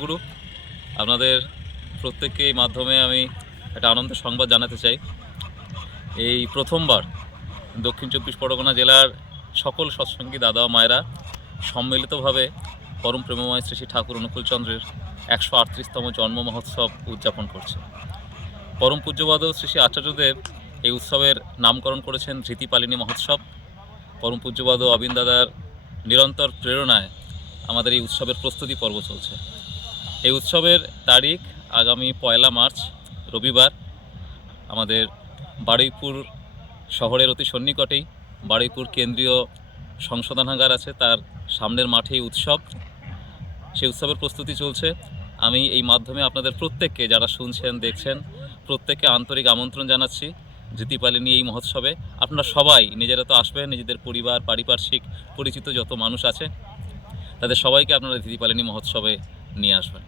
জয়গুরু। আপনাদের প্রত্যেককে এই মাধ্যমে আমি একটা আনন্দের সংবাদ জানাতে চাই। এই প্রথমবার দক্ষিণ চব্বিশ পরগনা জেলার সকল সৎসঙ্গী দাদা ও মায়েরা সম্মিলিতভাবে পরম প্রেমময় শ্রী শ্রী ঠাকুর অনুকূলচন্দ্রের 138তম জন্ম মহোৎসব উদযাপন করছে। পরম পূজ্যপাদ শ্রী শ্রী আচার্যদেব এই উৎসবের নামকরণ করেছেন ধৃতিপালিনী মহোৎসব। পরম পূজ্যপাদ অবিন দাদার নিরন্তর প্রেরণায় আমাদের এই উৎসবের প্রস্তুতি পর্ব চলছে। এই উৎসবের তারিখ আগামী 1 মার্চ রবিবার। আমাদের বারুইপুর শহরের অতি সন্নিকটেই বারুইপুর কেন্দ্রীয় সংশোধনাগার আছে, তার সামনের মাঠেই উৎসব। সেই উৎসবের প্রস্তুতি চলছে। আমি এই মাধ্যমে আপনাদের প্রত্যেককে, যারা শুনছেন দেখছেন, প্রত্যেককে আন্তরিক আমন্ত্রণ জানাচ্ছি ধৃতিপালিনী এই মহোৎসবে। আপনারা সবাই নিজেরা তো আসবেন, নিজেদের পরিবার, পারিপার্শ্বিক, পরিচিত যত মানুষ আছে তাদের সবাইকে আপনারা ধৃতিপালিনী মহোৎসবে নিয়ে আসবেন।